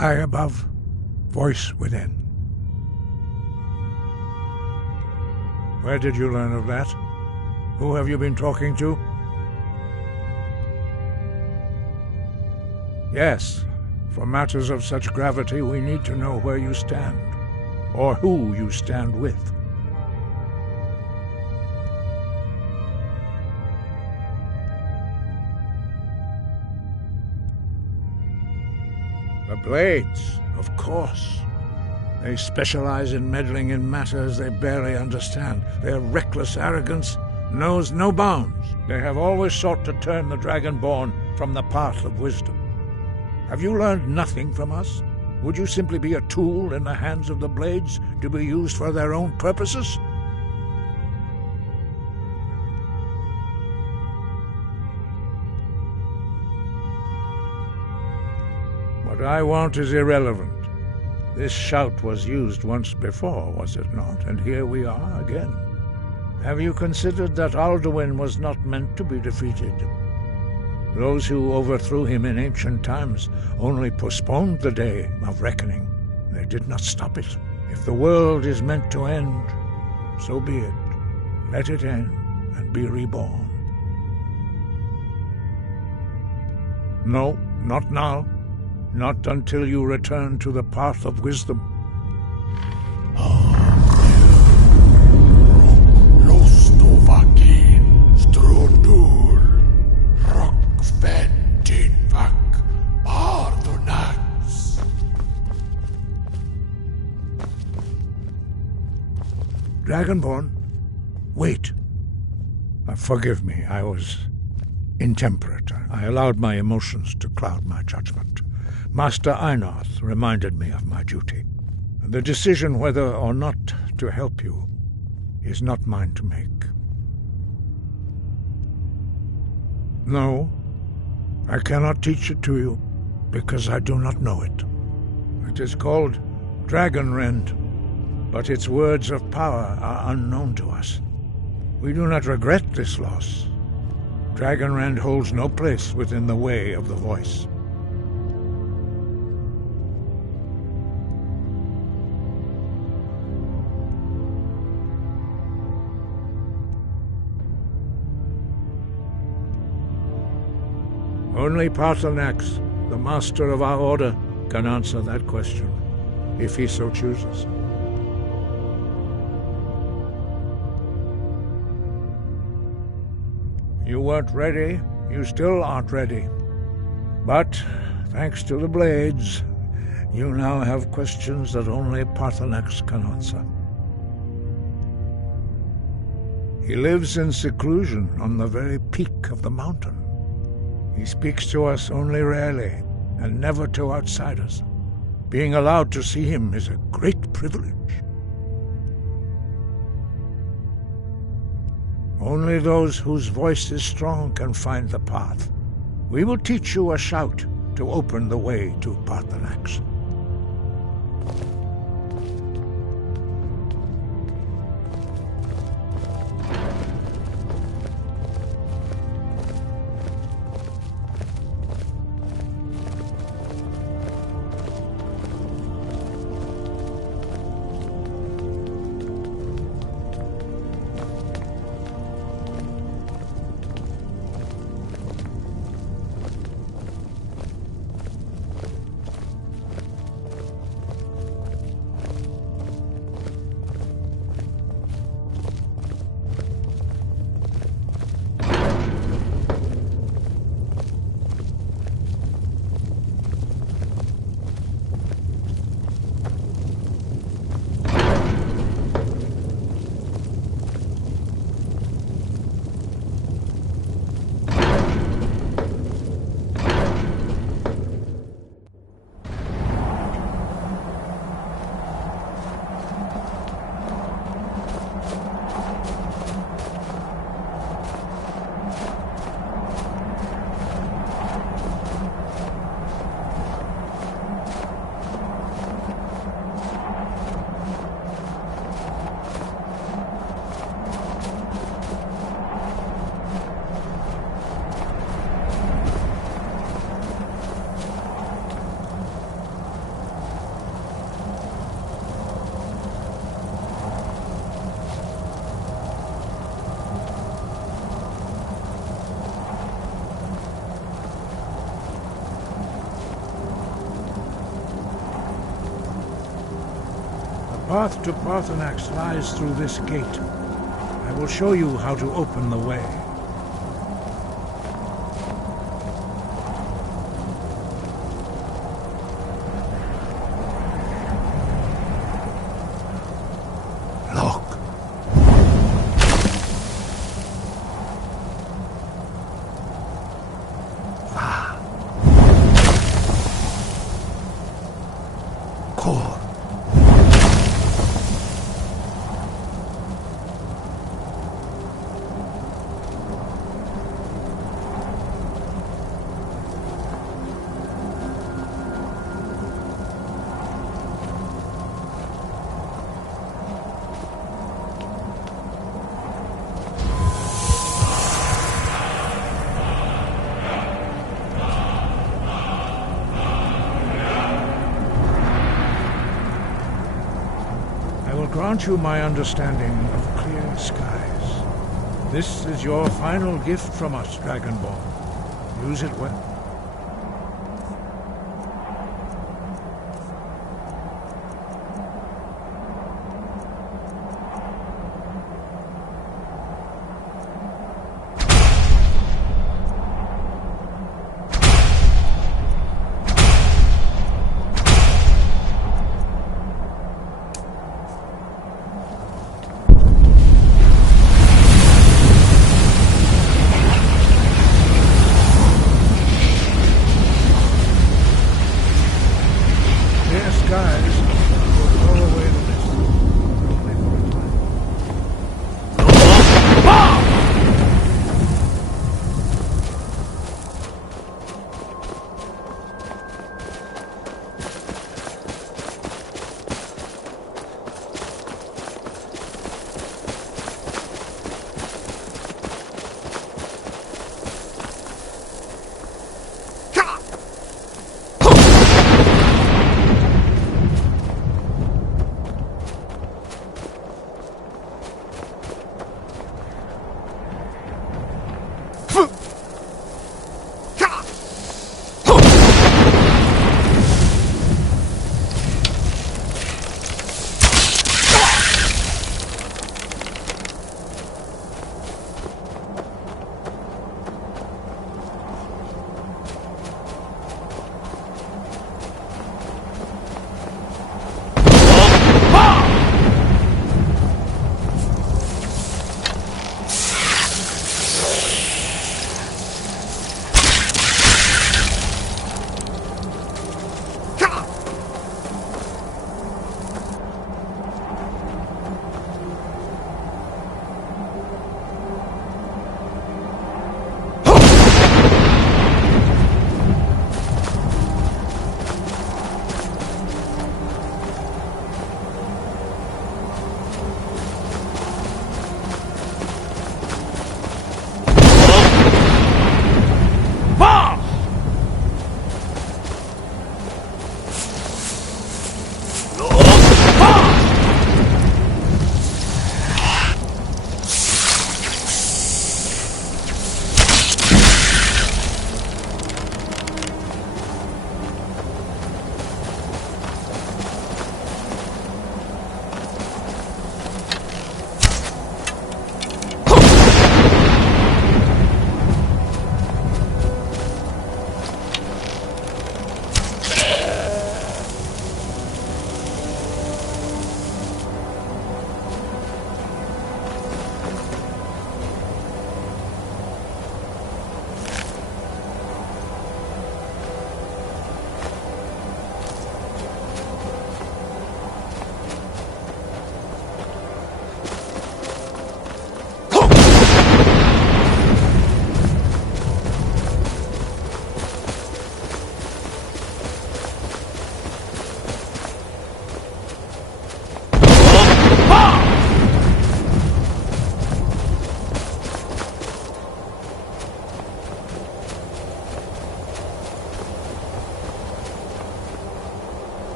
Sky above, voice within. Where did you learn of that? Who have you been talking to? Yes, for matters of such gravity we need to know where you stand, or who you stand with. The Blades, of course. They specialize in meddling in matters they barely understand. Their reckless arrogance knows no bounds. They have always sought to turn the Dragonborn from the path of wisdom. Have you learned nothing from us? Would you simply be a tool in the hands of the Blades to be used for their own purposes? What I want is irrelevant. This shout was used once before, was it not? And here we are again. Have you considered that Alduin was not meant to be defeated? Those who overthrew him in ancient times only postponed the day of reckoning. They did not stop it. If the world is meant to end, so be it. Let it end and be reborn. No, not now. Not until you return to the path of wisdom. Dragonborn, wait. Forgive me, I was intemperate. I allowed my emotions to cloud my judgment. Master Einarth reminded me of my duty. The decision whether or not to help you is not mine to make. No, I cannot teach it to you, because I do not know it. It is called Dragonrend, but its words of power are unknown to us. We do not regret this loss. Dragonrend holds no place within the way of the voice. Only Paarthurnax, the master of our order, can answer that question, if he so chooses. You weren't ready, you still aren't ready. But, thanks to the Blades, you now have questions that only Paarthurnax can answer. He lives in seclusion on the very peak of the mountain. He speaks to us only rarely, and never to outsiders. Being allowed to see him is a great privilege. Only those whose voice is strong can find the path. We will teach you a shout to open the way to Paarthurnax. path to Parthenax lies through this gate. I will show you how to open the way. Look. Core. Grant you my understanding of clear skies. This is your final gift from us, Dragonborn. Use it well.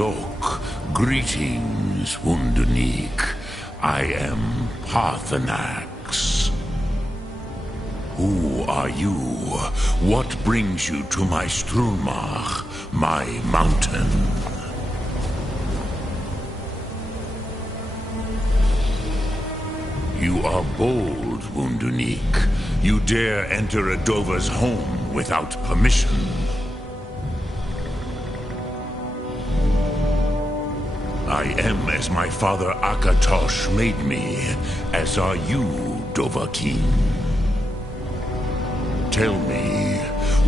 Alok, greetings, Wundunik. I am Parthenax. Who are you? What brings you to my Strunmach, my mountain? You are bold, Wundunik. You dare enter a Dova's home without permission. I am as my father Akatosh made me, as are you, Dovahkiin. Tell me,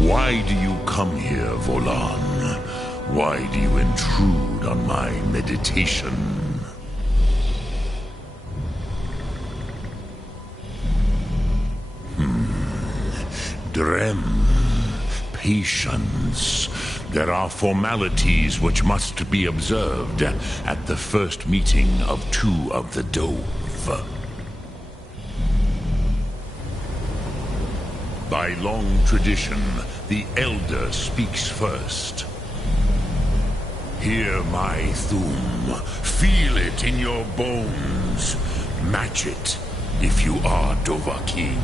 why do you come here, Volan? Why do you intrude on my meditation? Drem. Patience. There are formalities which must be observed at the first meeting of two of the Dove. By long tradition, the Elder speaks first. Hear my Thum. Feel it in your bones. Match it if you are Dovahkiin.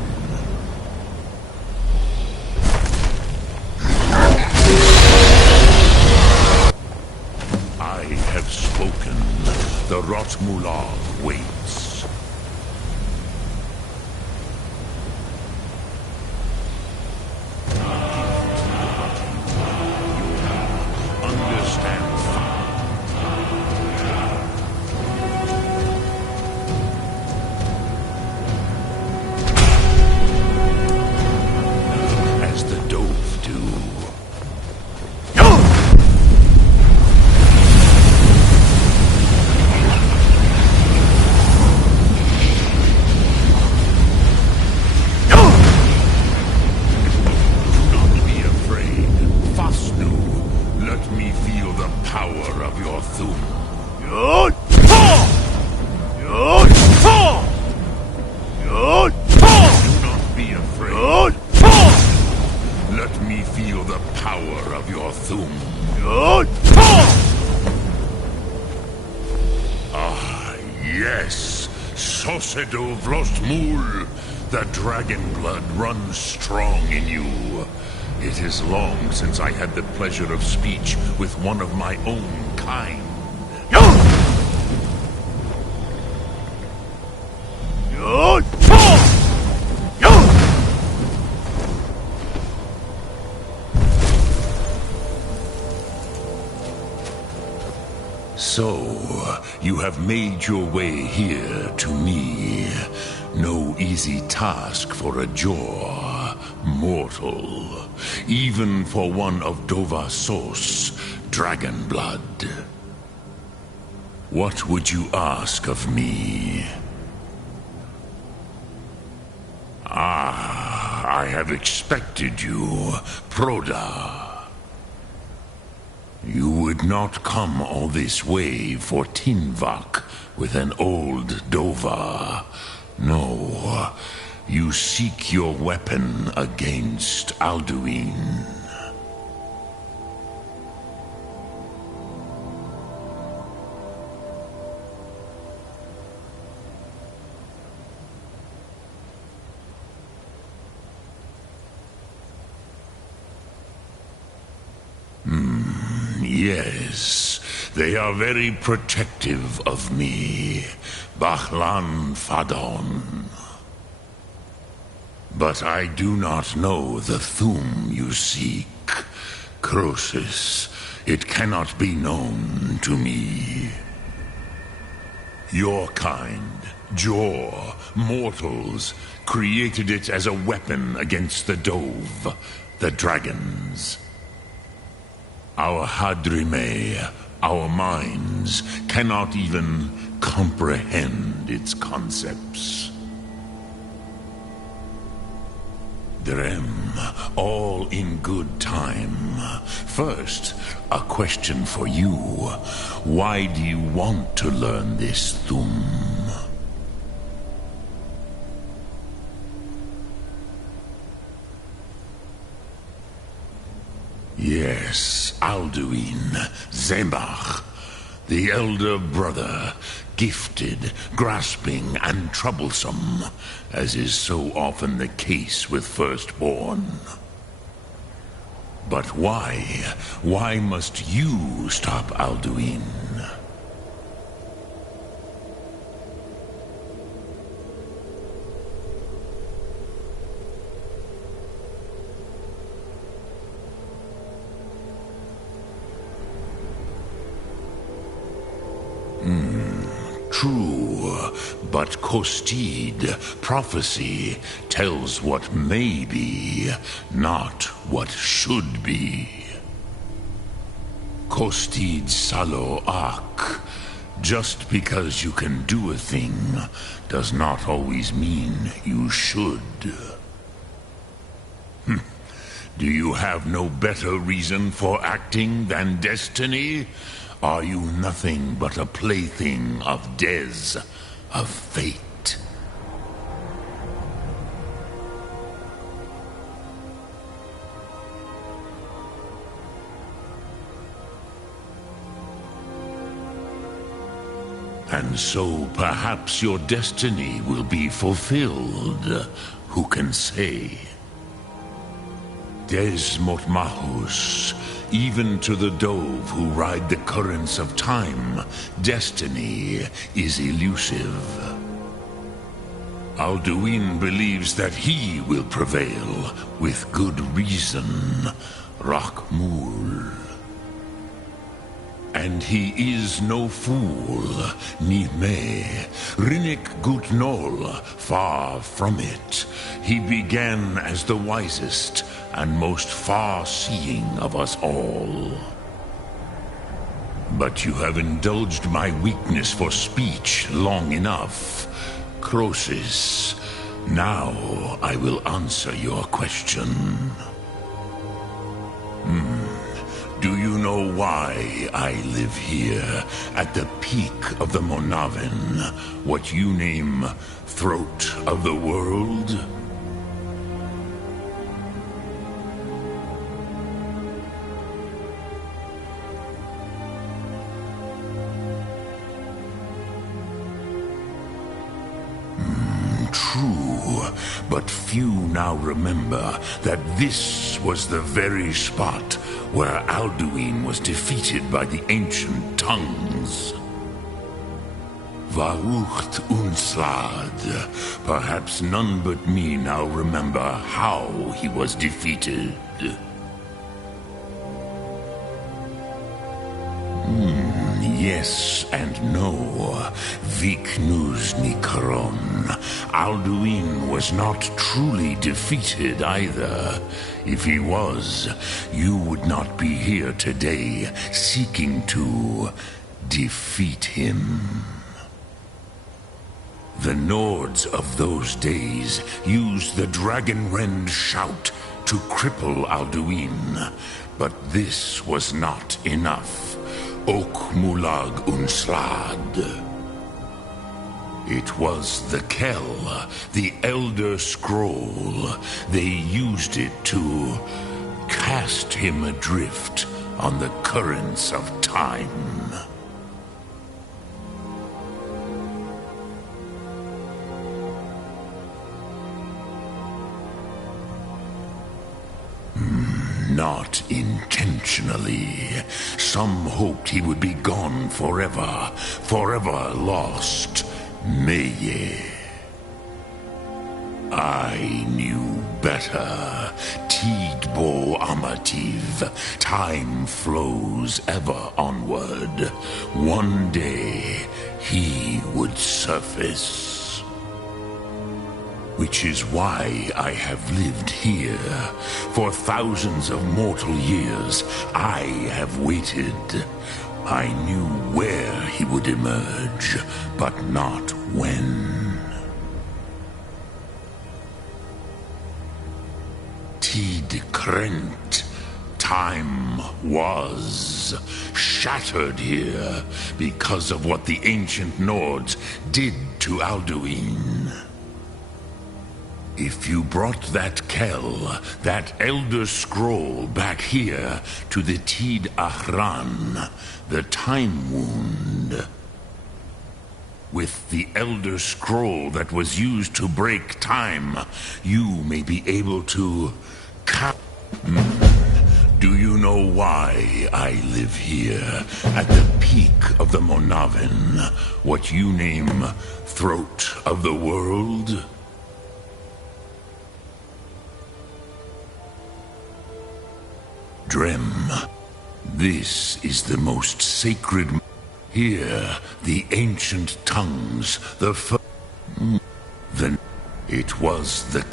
I have spoken. The Rotmulag waits. Understand. As the Dove do. The dragon blood runs strong in you. It is long since I had the pleasure of speech with one of my own kind. So, you have made your way here to me. No easy task for a Jor, mortal. Even for one of Dovasos, dragon blood. What would you ask of me? I have expected you, Proda. You would not come all this way for Tinvak with an old Dova. No, you seek your weapon against Alduin. Yes, they are very protective of me, Bahlan Fadon. But I do not know the Thum you seek, Croesus. It cannot be known to me. Your kind, Jor, mortals, created it as a weapon against the Dove, the dragons. Our Hadrime, our minds, cannot even comprehend its concepts. Drem, all in good time. First, a question for you. Why do you want to learn this Thum? Yes, Alduin, Zembach. The elder brother, gifted, grasping, and troublesome, as is so often the case with firstborn. But why? Why must you stop Alduin? True, but Kostid, prophecy, tells what may be, not what should be. Kostid Salo Ak. Just because you can do a thing does not always mean you should. Do you have no better reason for acting than destiny? Are you nothing but a plaything of Des, of fate? And so perhaps your destiny will be fulfilled. Who can say? Des Motmahus. Even to the dove who ride the currents of time, destiny is elusive. Alduin believes that he will prevail, with good reason, Rakmul. And he is no fool, Nime, Rinnik Gutnol, far from it. He began as the wisest and most far-seeing of us all. But you have indulged my weakness for speech long enough, Croesus. Now I will answer your question. Do you know why I live here, at the peak of the Monavin, what you name Throat of the World? True, but few now remember that this was the very spot where Alduin was defeated by the ancient tongues. Varucht Unslad. Perhaps none but me now remember how he was defeated. Yes and no. Viknus Nikaron. Alduin was not truly defeated either. If he was, you would not be here today seeking to defeat him. The Nords of those days used the Dragonrend shout to cripple Alduin, but this was not enough. Ok Mulag Unslad. It was the Kell, the Elder Scroll. They used it to cast him adrift on the currents of time. Not intentionally. Some hoped he would be gone forever, forever lost. Meye. I knew better. Tidbo Amativ. Time flows ever onward. One day, he would surface. Which is why I have lived here. For thousands of mortal years, I have waited. I knew where he would emerge, but not when. Tid Krent. Time was shattered here because of what the ancient Nords did to Alduin. If you brought that Kell, that Elder Scroll, back here to the Tid Ahran, the Time Wound, with the Elder Scroll that was used to break time, you may be able to... Do you know why I live here, at the peak of the Monavin, what you name Throat of the World? Drem, this is the most sacred... Here, the ancient tongues, the It was the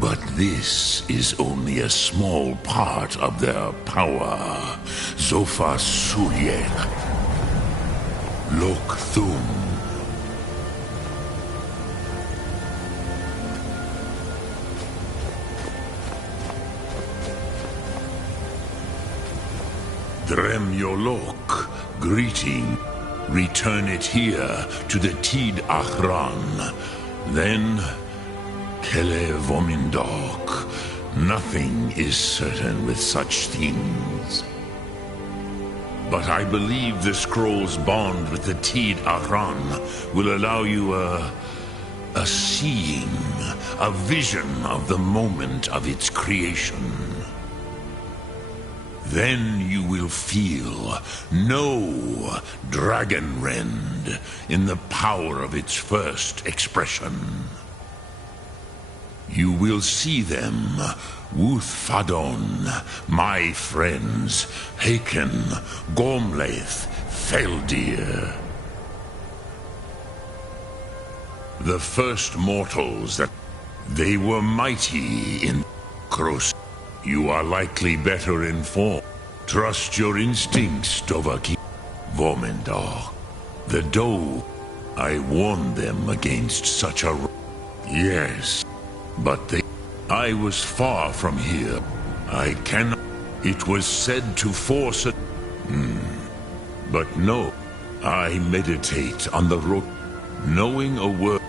But this is only a small part of their power. Zofa Suryek. Lok Thum. Drem Yolok, greeting. Return it here to the Tid Ahran. Then, Kele Vomindok. Nothing is certain with such things. But I believe the scroll's bond with the Tid Ahran will allow you a seeing, a vision of the moment of its creation. Then you will feel, know Dragonrend in the power of its first expression. You will see them, Wuthfadon, my friends, Haken, Gormlaith, Feldir. The first mortals that they were mighty in Kros. You are likely better informed. Trust your instincts, Dovahkiin. Vomendar. The Doe. I warned them against such a... Yes, but they... I was far from here. I cannot... It was said to force a... But no. I meditate on the road. Knowing a word...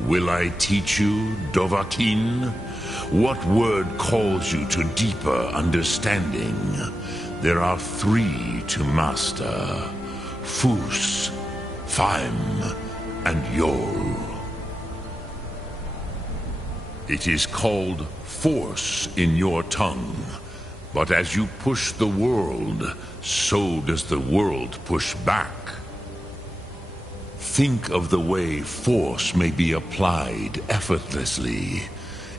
Will I teach you, Dovahkiin? What word calls you to deeper understanding? There are 3 to master. Fus, Faim, and Yol. It is called force in your tongue. But as you push the world, so does the world push back. Think of the way force may be applied effortlessly.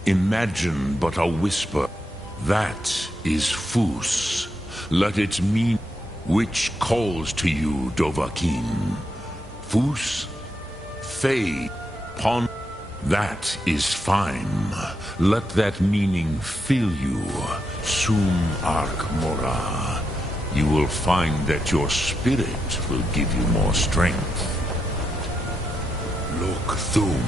Imagine but a whisper. That is Fus. Let it mean which calls to you, Dovahkiin. Fus? Fey. Pon. That is Faim. Let that meaning fill you. Sum Ark Mora. You will find that your spirit will give you more strength. Lok Thum.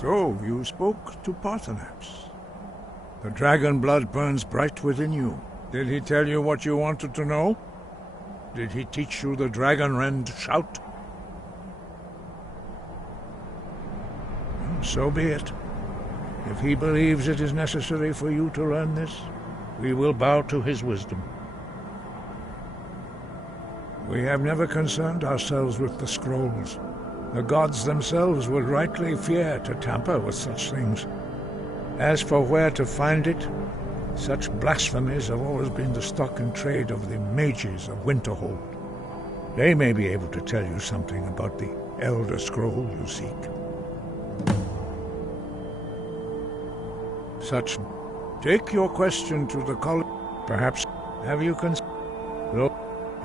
So, you spoke to Parthenax. The dragon blood burns bright within you. Did he tell you what you wanted to know? Did he teach you the dragon rend shout? So be it. If he believes it is necessary for you to learn this, we will bow to his wisdom. We have never concerned ourselves with the scrolls. The gods themselves would rightly fear to tamper with such things. As for where to find it, such blasphemies have always been the stock and trade of the mages of Winterhold. They may be able to tell you something about the Elder Scroll you seek. Take your question to the college. Perhaps have you considered?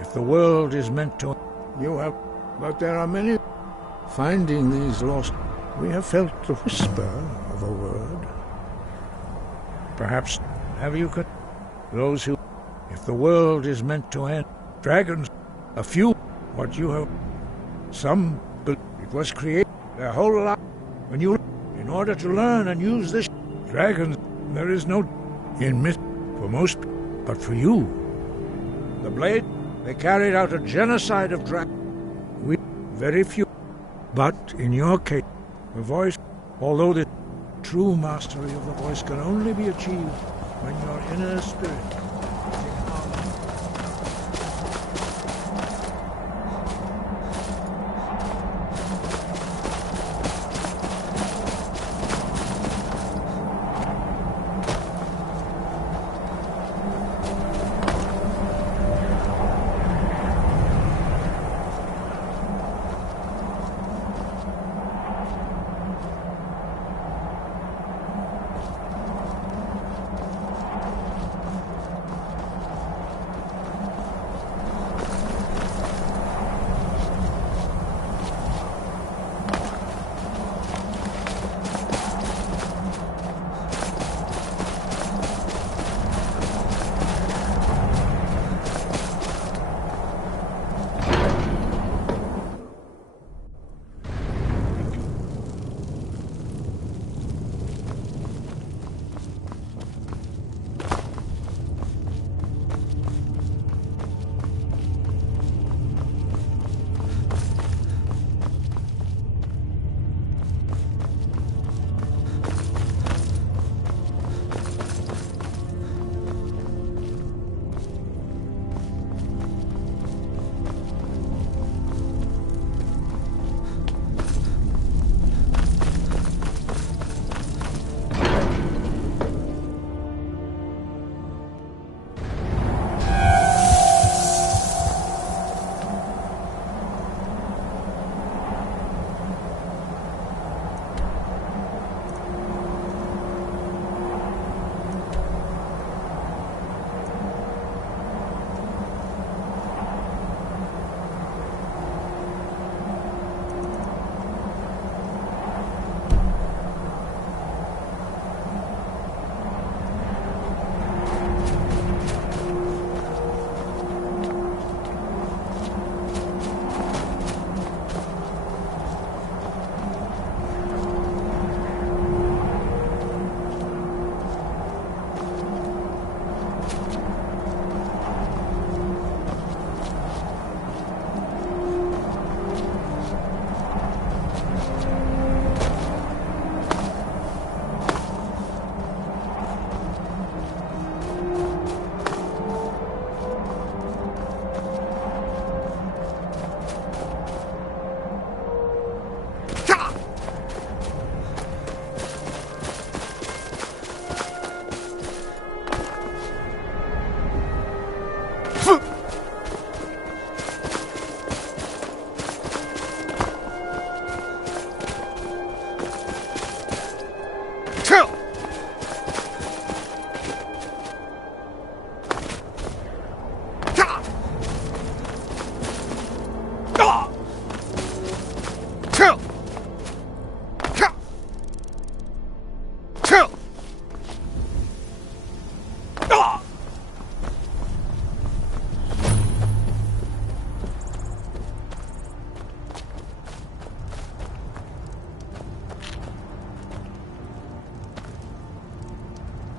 If the world is meant to, you have. But there are many. Finding these lost, we have felt the whisper of a word. Perhaps have you those who, if the world is meant to end, dragons, a few, what you have, some, but it was created their whole life. When you, in order to learn and use this dragons, there is no in myth for most, but for you, the blade, they carried out a genocide of dragons. We, very few. But, in your case, the voice, although the true mastery of the voice can only be achieved when your inner spirit is in harmony.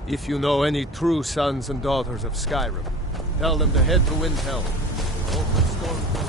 If you know any true sons and daughters of Skyrim, tell them to head to Windhelm. Open Stormfall.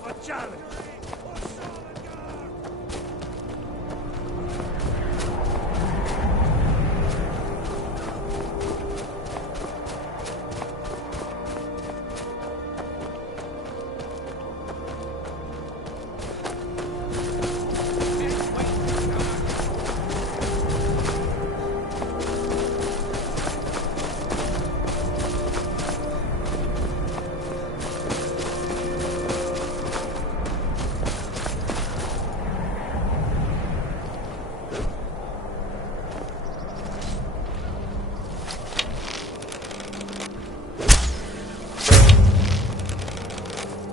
yourself a challenge.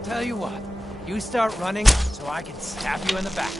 Tell you what, you start running so I can stab you in the back.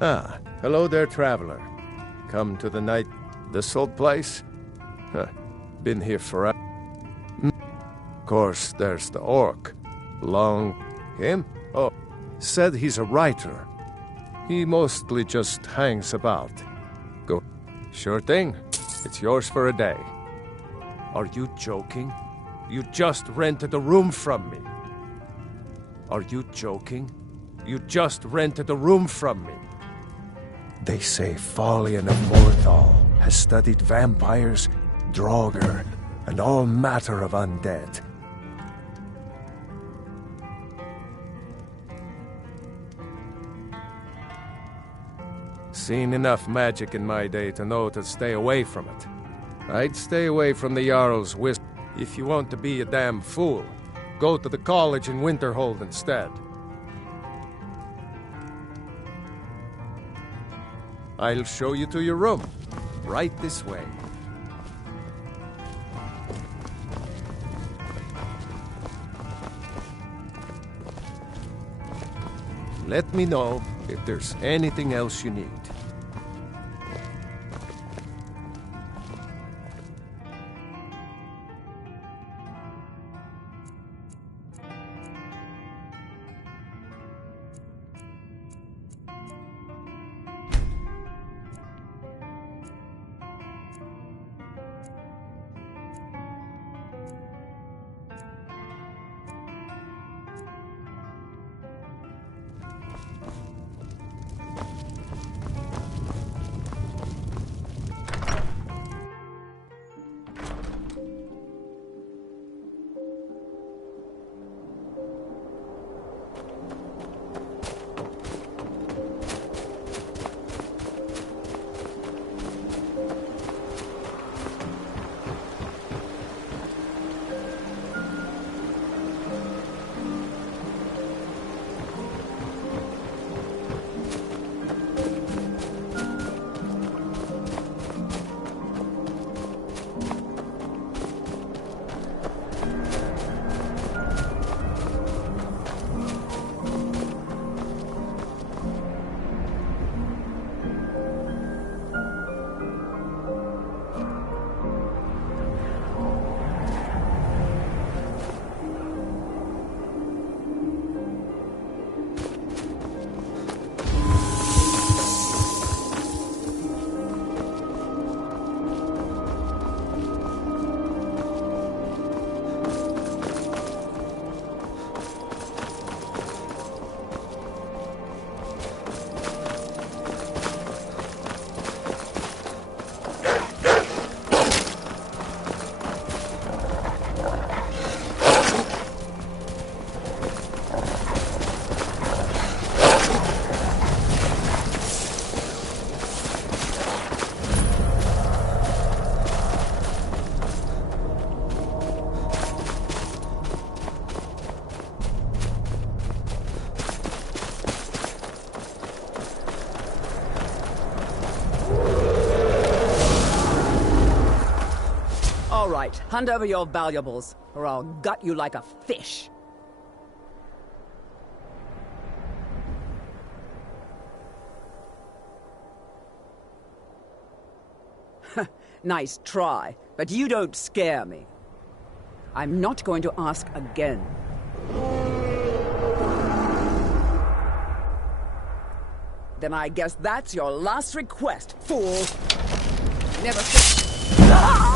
Ah, hello there, traveler. Come to the night... this old place? Huh, been here forever. Of course, there's the orc. Him? Oh, said he's a writer. He mostly just hangs about. Go. Sure thing. It's yours for a day. Are you joking? You just rented a room from me. Are you joking? You just rented a room from me. They say Falion of Morthal has studied vampires, Draugr, and all matter of undead. Seen enough magic in my day to know to stay away from it. I'd stay away from the Jarl's wisdom. If you want to be a damn fool, go to the college in Winterhold instead. I'll show you to your room. Right this way. Let me know if there's anything else you need. right. Hand over your valuables, or I'll gut you like a fish. Nice try, but you don't scare me. I'm not going to ask again. Then I guess that's your last request, fool. Never... Ah!